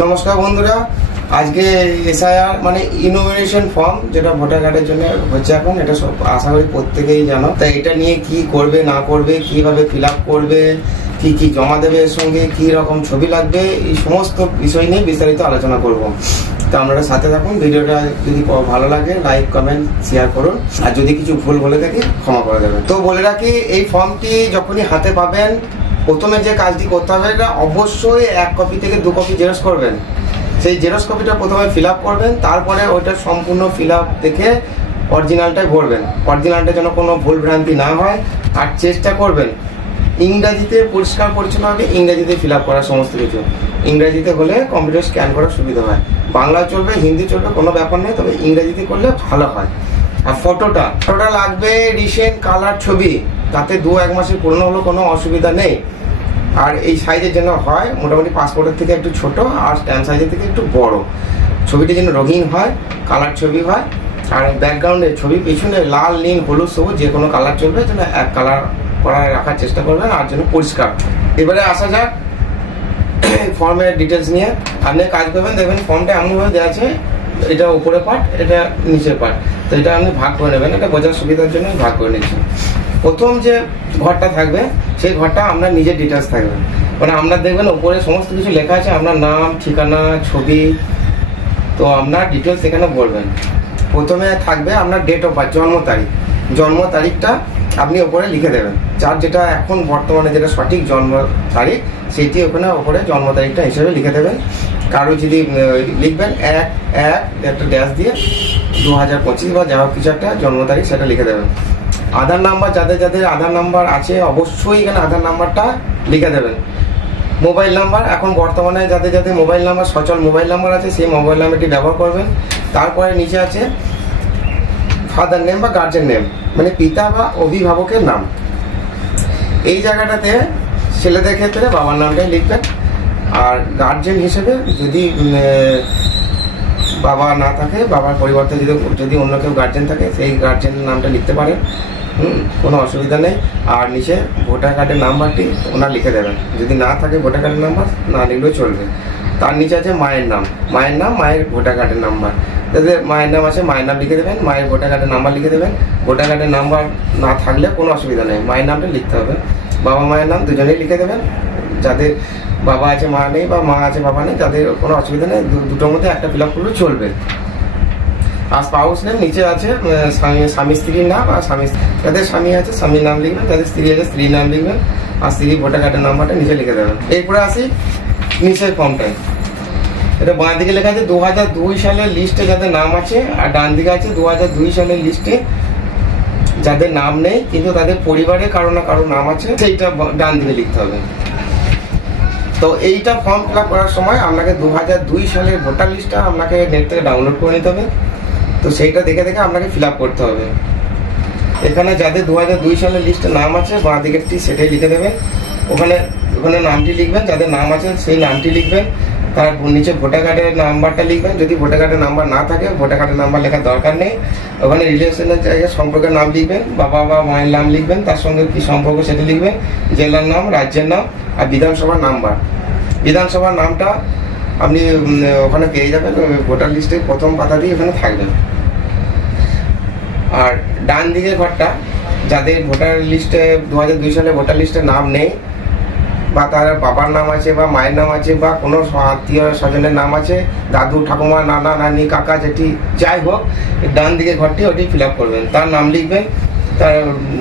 নমস্কার বন্ধুরা, আজকে এসআইআর মানে ইনোভেশন ফর্ম যেটা ভোটার কার্ডের জন্য হচ্ছে এখন, এটা সব আশা করি প্রত্যেকেই জানো। তাই এটা নিয়ে কি করবে না করবে, কিভাবে ফিল আপ করবে, কি কি জমা দেবে, এর সঙ্গে কি রকম ছবি লাগবে, এই সমস্ত বিষয় নিয়ে বিস্তারিত আলোচনা করব। তো আপনারা সাথে থাকুন। ভিডিওটা যদি ভালো লাগে লাইক কমেন্ট শেয়ার করুন, আর যদি কিছু ভুল বলে থাকি ক্ষমা করে দেবেন। তো বলে রাখি, এই ফর্মটি যখনই হাতে পাবেন প্রথমে যে কাজটি করতে হবে, এটা অবশ্যই 1 কপি থেকে 2 কপি জেরক্স করবেন। সেই জেরক্স কপিটা প্রথমে ফিল আপ করবেন, তারপরে ওইটা সম্পূর্ণ ফিল আপ দেখে অরিজিনালটাই ভরবেন। অরিজিনালটা যেন কোনো ভুল ভ্রান্তি না হয়, আর চেষ্টা করবেন ইংরাজিতে পরিষ্কার পরিচ্ছন্নভাবে ইংরাজিতে ফিল আপ করার সমস্ত কিছু। ইংরাজিতে হলে কম্পিউটার স্ক্যান করার সুবিধা হয়। বাংলা চলবে, হিন্দি চলবে, কোনো ব্যাপার নেই, তবে ইংরাজিতে করলে ভালো হয়। আর ফটোটা লাগবে রিসেন্ট কালার ছবি, তাতে 2-1 মাসের পুরনো হলো কোনো অসুবিধা নেই। আর এই সাইজের জন্য হয় মোটামুটি পাসপোর্টের থেকে একটু ছোট, আর স্ট্যাম্প সাইজের থেকে একটু বড়। ছবিটি যেন রঙিন হয়, কালার ছবি হয়। আর ব্যাকগ্রাউন্ডের ছবি পিছনে লাল, নীল, হলুদ, সবুজ যে কোনো কালার চলবে, যেন এক কালার করা রাখার চেষ্টা করবেন, আর যেন পরিষ্কার। এবারে আসা যাক ফর্মের ডিটেলস নিয়ে। আপনি কাজ করবেন, দেখবেন ফর্মটা এমনভাবে দেওয়া আছে, এটা উপরে পার্ট, এটা নিচের পার্ট। তো এটা আপনি ভাগ করে নেবেন, এটা বোঝার সুবিধার জন্য ভাগ করে নিচ্ছি। প্রথম যে ঘরটা থাকবে সেই ঘরটা আপনার নিজের ডিটেলস থাকবে, মানে আপনার দেখবেন উপরে সমস্ত কিছু লেখা আছে, আপনার নাম, ঠিকানা, ছবি। তো আপনার ডিটেলস এখানে বলবেন। প্রথমে থাকবে আপনার ডেট অফ বার্থ, জন্ম তারিখ। জন্ম তারিখটা আপনি ওপরে লিখে দেবেন, যার যেটা এখন বর্তমানে যেটা সঠিক জন্ম তারিখ, সেইটি ওখানে ওপরে জন্ম তারিখটা হিসেবে লিখে দেবেন। কারো যদি লিখবেন 1-1 একটা ড্যাশ দিয়ে 2025 বা যা হোক কিছু একটা জন্ম তারিখ, সেটা লিখে দেবেন। আধার নাম্বার, যাদের যাদের আধার নাম্বার আছে অবশ্যই এখানে আধার নাম্বারটা লিখে দেবেন। মোবাইল নাম্বার, এখন বর্তমানে যাদের যাদের মোবাইল নাম্বার, সচল মোবাইল নাম্বার আছে, সেই মোবাইল নাম্বারটি ব্যবহার করবেন। তারপরে নিচে আছে ফাদার নেম বা গার্জেন নেম, মানে পিতা বা অভিভাবকের নাম। এই জায়গাটাতে ছেলেদের ক্ষেত্রে বাবার নামটাই লিখবেন। আর গার্জেন হিসেবে যদি বাবা না থাকে, বাবার পরিবর্তে যদি অন্য কেউ গার্জেন থাকে, সেই গার্জেনের নামটা লিখতে পারেন, কোনো অসুবিধা নেই। আর নিচে ভোটার কার্ডের নাম্বারটি ওনার লিখে দেবেন। যদি না থাকে ভোটার কার্ডের নাম্বার, না লিখলেও চলবে। তার নিচে আছে মায়ের নাম, মায়ের ভোটার কার্ডের নাম্বার। যাদের মায়ের নাম আছে মায়ের নাম লিখে দেবেন, মায়ের ভোটার কার্ডের নাম্বার লিখে দেবেন। ভোটার কার্ডের নাম্বার না থাকলে কোনো অসুবিধা নেই, মায়ের নামটা লিখতে হবে। বাবা মায়ের নাম দুজনেই লিখে দেবেন। যাদের বাবা আছে মা নেই, বা মা আছে বাবা নেই, তাদের কোনো অসুবিধা নেই, দুটোর মধ্যে একটা ফিল আপ করলেও চলবে। আর স্পাউস নেম নিচে আছে স্বামী স্ত্রীর নাম, আর যাদের স্বামী আছে স্বামীর নাম লিখবেন, যাদের স্ত্রী আছে স্ত্রীর নাম লিখবেন, আর স্ত্রীর ভোটার কার্ডের নাম্বারটা নিচে লিখে দেবেন। এরপরে আসি নিচের ফর্মটায়। এটা বাঁ দিকে লেখা আছে 2002 সালের লিস্টে যাদের নাম আছে, আর ডান দিকে আছে 2002 সালের লিস্টে যাদের নাম নেই কিন্তু তাদের পরিবারে কারো না কারো নাম আছে, সেইটা ডান দিকে লিখতে হবে। তো এইটা ফর্ম ফিল আপ করার সময় আপনাকে 2002 সালের ভোটার লিস্টটা আপনাকে নেট থেকে ডাউনলোড করে নিতে হবে। তো সেইটা দেখে দেখে আপনাকে ফিল আপ করতে হবে। এখানে যাদের 2002 সালের লিস্টে নাম আছে, বাঁ দিকেরটি সেটাই লিখে দেবেন। ওখানে নামটি লিখবেন, যাদের নাম আছে সেই নামটি লিখবেন। তার নিচে ভোটার কার্ডের নাম্বারটা লিখবেন। যদি ভোটার কার্ডের নাম্বার না থাকে, ভোটার কার্ডের নাম্বার লেখার দরকার নেই। ওখানে রিলেশনের জায়গায় সম্পর্কের নাম লিখবেন, বাবা বা মায়ের নাম লিখবেন, তার সঙ্গে কি সম্পর্ক সেটা লিখবেন, জেলার নাম, রাজ্যের নাম, আর বিধানসভার নাম্বার। বিধানসভার নামটা আপনি ওখানে পেয়ে যাবেন, ভোটার লিস্টে প্রথম পাতাতেই ওখানে থাকবেন। আর ডান দিকের ঘরটা যাদের ভোটার লিস্টে 2002 সালে ভোটার লিস্টে নাম নেই, বা তার বাবার নাম আছে বা মায়ের নাম আছে, বা কোনো আত্মীয় স্বজনের নাম আছে, দাদু ঠাকুমা, নানা নানি, কাকা জেঠি, যাই হোক, ডান দিকের ঘরটি ওটি ফিল আপ করবেন। তার নাম লিখবেন, তার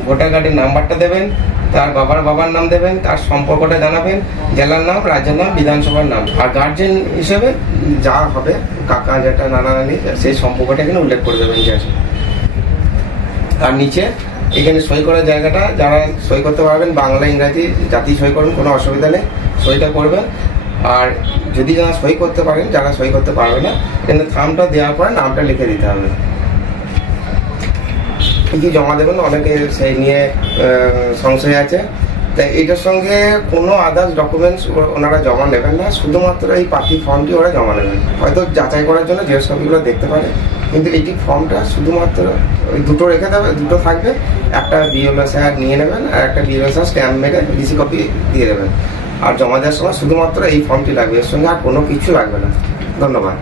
ভোটার কার্ডের নাম্বারটা দেবেন, তার বাবার নাম দেবেন, তার সম্পর্কটা জানাবেন, জেলার নাম, রাজ্যের নাম, বিধানসভার নাম। আর গার্জেন হিসেবে যা হবে, কাকা জেঠা, নানা নানি, সেই সম্পর্কটা এখানে উল্লেখ করে দেবেন। আর নিচে এখানে সই করার জায়গাটা, যারা সই করতে পারবেন বাংলা ইংরাজি জাতি সই করুন, কোনো অসুবিধা নেই, সইটা করবেন। আর যদি যারা সই করতে পারেন, যারা সই করতে পারবে না, এখানে থামটা দেওয়ার পরে নামটা লিখে দিতে হবে। কি জমা দেবেন, অনেকে সেই নিয়ে সংশয় আছে। তাই এটার সঙ্গে কোনো আদার্স ডকুমেন্টস ওনারা জমা নেবেন না, শুধুমাত্র এই পার্টি ফর্মটি ওরা জমা নেবেন। হয়তো যাচাই করার জন্য জেরক্স কপিগুলো দেখতে পারে, কিন্তু এইটি ফর্মটা শুধুমাত্র ওই দুটো রেখে দেবে, দুটো থাকবে। একটা বিএলও স্যার নিয়ে নেবেন, আর একটা বিএলও স্যার স্ট্যাম্প মেরে ডিসি কপি দিয়ে দেবেন। আর জমা দেওয়ার সময় শুধুমাত্র এই ফর্মটি লাগবে, এর সঙ্গে আর কোনো কিছু লাগবে না। ধন্যবাদ।